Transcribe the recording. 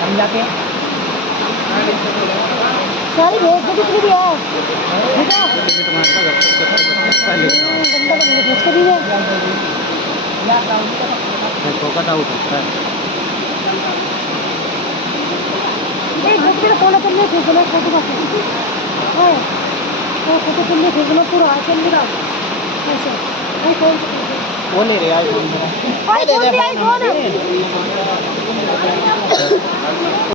हम जाते हैं सारी भेज दो कितनी भी है ठीक है बंदा तो भेज कर दीजिए एक बच्चे का फोन करने भेजना फोटो काफी है वो फोटो करने भेजना पूरा चल रहा ऐसे नहीं कौन सा वो ले रहे आईफोन आईफोन